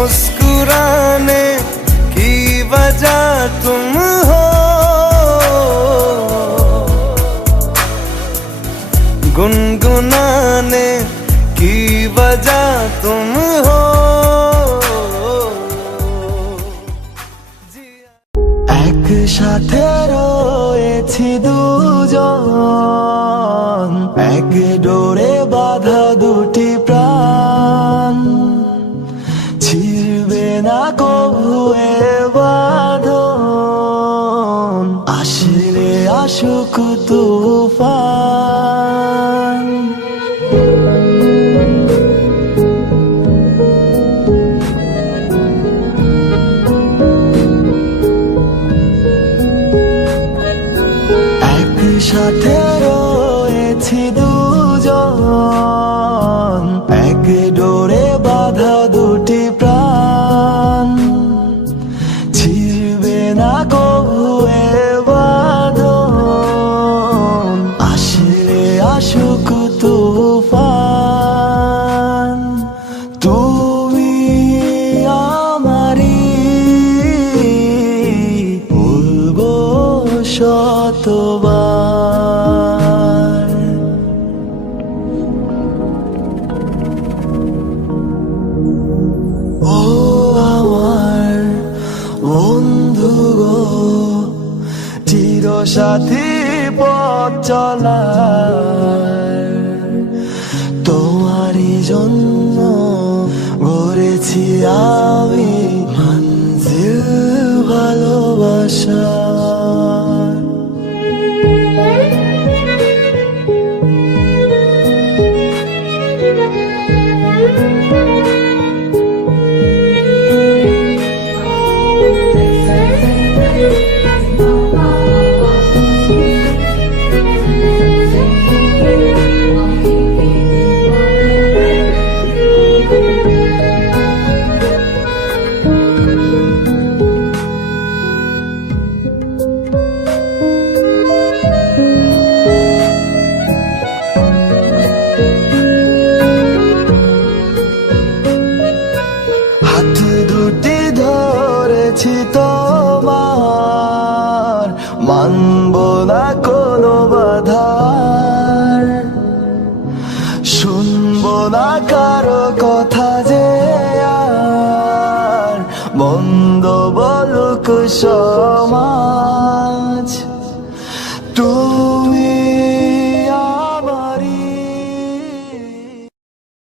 मुस्कुराने की वजह तुम हो गुनगुनाने की वजह तुम हो একসাথে রয়েছি দুজন এক ডোরে আসুক তুফান। একসাথে রয়েছি দুজন। সাথী পথ চলার। তোমারই জন্য গড়েছি আমি মঞ্জিল ভালোবাসা। আছি তোমার, মানব না কোনো বাধার। শুনব না কারও কথা যে আর, মন্দ বলুক সমাজ।